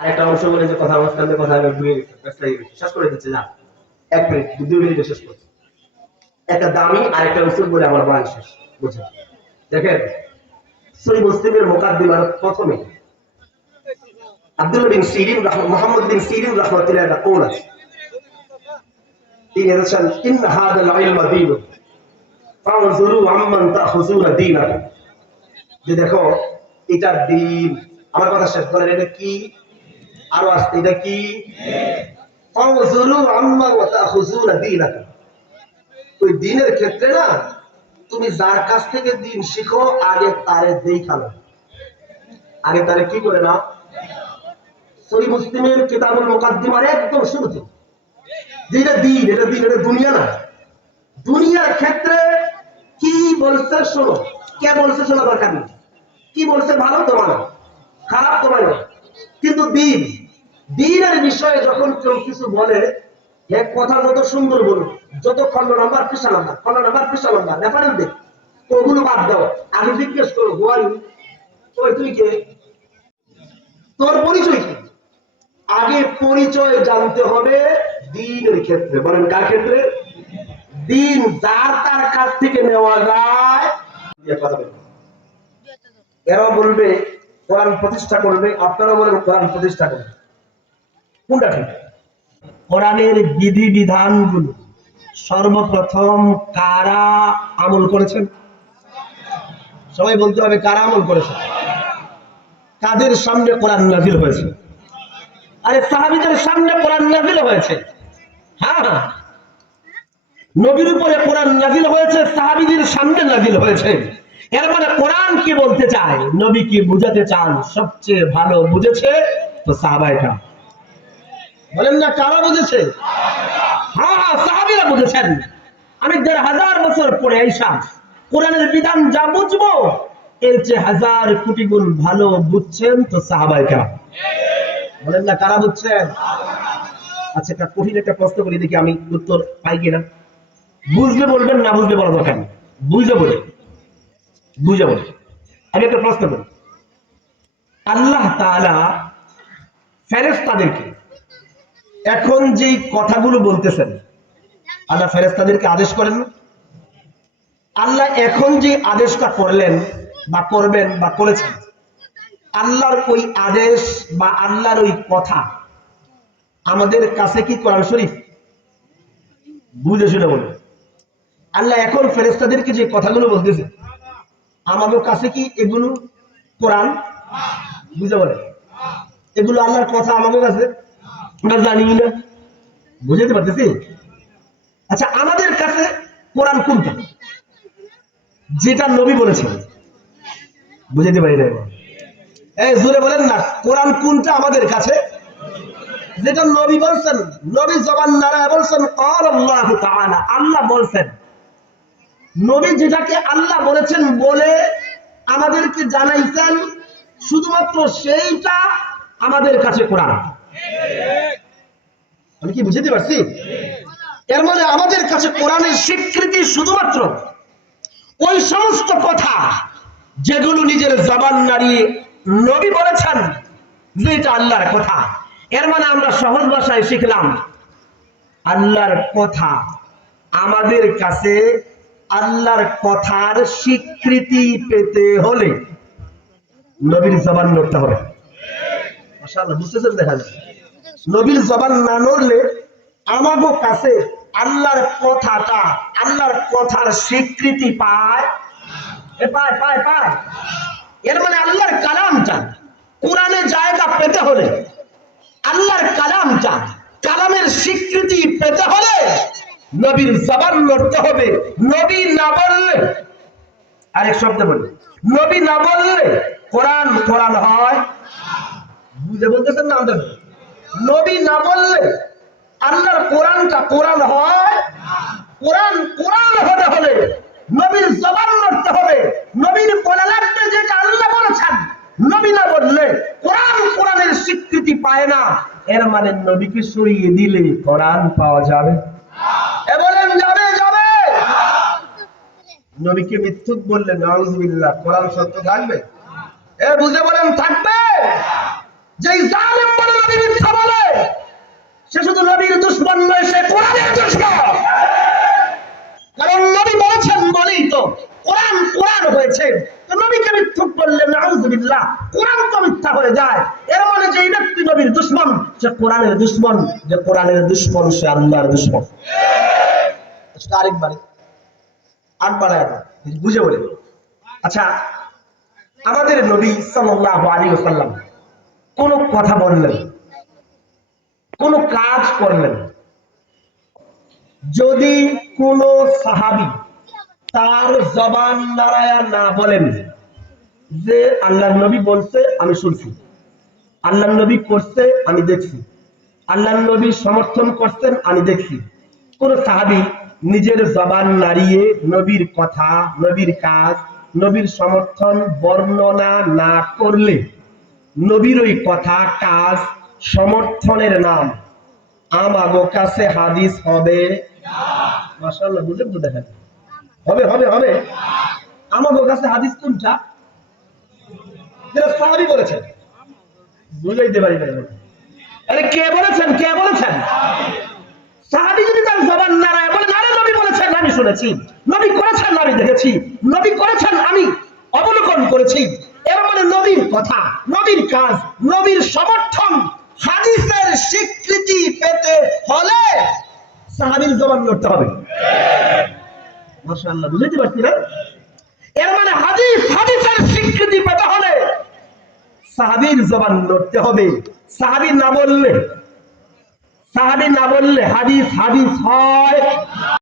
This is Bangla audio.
আরেকটা অংশ বলে যে কথা মাঝখানে কথা আমি ভুলে গেছি, শেষ করে দিচ্ছে না, 1 মিনিট 2 মিনিটে শেষ করছি। একটা দামি আরেকটা উসুল বলে আমার বয়ান শেষ। বুঝছেন? দেখেন, সহিহ মুসলিমের মুকাদ্দিমার প্রথমে আব্দুল্লাহ বিন সিরিন মুহাম্মদ বিন সিরিন রাহমাতুল্লাহ আলাইহি কওল আছে, তিনি বলেছেন ইন্না হাদাল ইলমা দীনুন ফানজুরু আম্মান তাখুযুনা দীনাকুম। যে দেখো, এটা দ্বীন। আমার কথা শেষ করেন, এটা কি? আরো আসতে, এটা কি? ফানজুরু আম্মান তাখুযুনা দীনাকুম। ওই দ্বীনের ক্ষেত্রে না, তুমি যার কাছ থেকে দ্বীন শিখো আগে তারে দেখানো, আগে তারে কি করে না। সহিহ মুসলিমের কিতাবুল মুকাদ্দিমার একদম শুরুতে যেটা দ্বীন, এটা দ্বীন, এটা দুনিয়া না। দুনিয়ার ক্ষেত্রে কি বলছে শোনো, কে বলছে শোনা দরকার নেই, কি বলছে ভালো তোমার, খারাপ তোমার, কিন্তু দ্বীন, দ্বীনের বিষয়ে যখন কেউ কিছু বলে, এক কথা যত সুন্দর বলুন, যত খন্ড নাম্বার পৃষ্ঠা নাম্বার, খন্ড নাম্বার পৃষ্ঠা নাম্বার রেফারেন্স দেখ, ওগুলো বাদ দাও, আগে জিজ্ঞেস করো গোয়ারি তুই কে, তোর পরিচয় কি। আগে পরিচয় জানতে হবে দ্বীনের ক্ষেত্রে। বলেন কার ক্ষেত্রে? দ্বীন যার তার কাছ থেকে নেওয়া যায়। এরাও বলবে কোরআন প্রতিষ্ঠা করবে, আপনারাও বলেন কোরআন প্রতিষ্ঠা করবে, কোনটা ঠিক? কোরআনের বিধি বিধানগুলো সর্বপ্রথম কারা আমল করেছেন? সবাই বলতে হবে কারা আমল করেছেন। কাদের সামনে কোরআন নাযিল হয়েছে? আরে সাহাবীদের সামনে কোরআন নাযিল হয়েছে। হ্যাঁ, নবীর উপরে কোরআন নাযিল হয়েছে, সাহাবীদের সামনে নাযিল হয়েছে। এর মানে কোরআন কি বলতে চায়, নবী কি বুঝাতে চান, সবচেয়ে ভালো বুঝেছে তো সাহাবায়ে। বলেন না কারা বুঝেছে? হ্যাঁ, সাহাবীরা বুঝেছেন। আমি ১৫০০ বছর পরে আইসা কোরআনের বিধান যা বুঝবো, এর চেয়ে ১০০০ কোটি গুণ ভালো বুঝছেন তো সাহাবায়ে। বলেন না কারা বুঝছেন? আচ্ছা, একটা কঠিন একটা প্রশ্ন করি, দেখি আমি উত্তর পাই কিনা। বুঝলে বলবেন, না বুঝলে বলা দরকার নেই, বুঝে বলে বুঝে বলে। আমি একটা প্রশ্ন করি, আল্লাহ তাআলা ফেরেশতাদেরকে এখন যে কথাগুলো বলতেছেন, আল্লাহ ফেরেশতাদেরকে আদেশ করেন না? আল্লাহ এখন যে আদেশটা করলেন বা করবেন বা করেছেন, আল্লাহর ওই আদেশ বা আল্লাহর ওই কথা আমাদের কাছে কি কোরআন শরীফ? বুঝে শুনে বলে। আল্লাহ এখন ফেরেশতাদেরকে যে কথাগুলো বলতেছে, আমাদের কাছে কি এগুলো কোরআন? বুঝে বলে, এগুলো আল্লাহর কথা আমাদের কাছে? আমরা জানি না, বুঝতে পারতেছি। আচ্ছা, আমাদের কাছে কোরআন কোনটা? যেটা নবী বলেছেন, বুঝতে পারি না। এই জোরে বলেন না, কোরআন কোনটা আমাদের কাছে? যেটা নবী বলছেন, নবী জবান নাড়ায় বলছেন ক্বালাল্লাহু তাআলা, আল্লাহ বলছেন। নবী যেটাকে আল্লাহ বলেছেন বলে আমাদেরকে জানাইছেন, শুধুমাত্র সেইটা আমাদের কাছে কোরআন। আমি কি বুঝতে পারছি? এর মানে আমাদের কাছে কোরআনের স্বীকৃতি শুধুমাত্র ওই সমস্ত কথা যেগুলো নিজের জবান নাড়িয়ে নবী বলেছেন যে এটা আল্লাহর কথা। এর মানে আমরা সহজ ভাষায় শিখলাম, আল্লাহর কথা আমাদের কাছে, আল্লাহর কথার স্বীকৃতি পেতে হলে নবীর জবান নড়তে হবে। মাশাআল্লাহ, বুঝতেছেন? দেখা যায় নবীর জবান না নড়লে আমাদের কাছে আল্লাহর কথাটা, আল্লাহর কথার স্বীকৃতি পায় পায় পায় পায়। এর মানে আল্লাহর কালামটা কোরআনে জায়গা পেতে হলে, আল্লাহর কালামটা, কালামের স্বীকৃতি পেতে হলে নবীর জবান নড়তে হবে। নবী না বললে, আরেক শব্দ বলি, নবী না বললে কোরআন কোরআন হয়। বুঝে বলতেছেন না? আমাদের নবী না বললে আল্লাহর কোরআনটা কোরআন হয়। কোরআন কোরআন হতে হলে নবীর জবান নড়তে হবে, নবীর বলা লাগবে যেটা আল্লাহ বলেছেন। নবী না বললে কোরআন কোরআনের স্বীকৃতি পায় না। এর মানে নবীকে সরিয়ে দিলে কোরআন পাওয়া যাবে? বলেন যাবে? যাবে। নবীকে মিথ্যুক বললে নাউযুবিল্লাহ কোরআন সত্য থাকবে? বুঝে বলেন থাকবে। যেই জালেম বলে দুশ্মন নয়, সে কোরআনের দুশ্মন। কারণ নবী বলেছেন বলেই তো কোরআন কোরআন হয়েছে। তো নবীকে মিথ্যুক বললে নাউযুবিল্লাহ কোরআন তো মিথ্যা হয়ে যায়। এর মানে যে ব্যক্তি নবীর দুশ্মন সে কোরআনের দুশ্মন, যে কোরআনের দুশ্মন সে আল্লাহর দুশ্মন। সেটা আরেকবার বুঝে বলে। আচ্ছা, আমাদের নবী সাল্লাল্লাহু আলাইহি ওয়াসাল্লাম কোন কথা বললেন, কোন কাজ করলেন, যদি কোন সাহাবী তার জবান নাড়ায়া না বলেন যে আল্লাহর নবী বলছে আমি শুনছি, আল্লাহর নবী করছে আমি দেখছি, আল্লাহর নবী সমর্থন করছেন আমি দেখছি, কোন সাহাবী নিজের জবান নাড়িয়ে নবীর কথা, নবীর কাজ, নবীর সমর্থন বর্ণনা না করলে নবীর ওই কথা, কাজ, সমর্থনের নাম আমাগো কাছে হাদিস হবে না। মাশাআল্লাহ, বুঝলেন তো? দেখেন, হবে হবে হবে। আমাগো কাছে হাদিস কোনটা? যেটা সাহাবী বলেছেন। বুঝাইতে পারি না। আরে কে বলেছেন? কে বলেছেন? সাহাবী যদি তার জবান নাড়ায় বলে আরে নবী বলেছেন আমি শুনেছি, নবী করেছেন আমি দেখেছি, নবী করেছেন আমি অবলোকন করেছি, এর মানে নবীর কথা, নবীর কাজ, নবীর সমর্থন, হাদিসের স্বীকৃতি পেতে হলে সাহাবীর জবান নড়তে হবে। মাশাআল্লাহ, বুঝতে পারছি না? এর মানে হাদিসের স্বীকৃতি পেতে হলে সাহাবীর জবান নড়তে হবে। সাহাবী না বললে হাদিস হাদিস হয়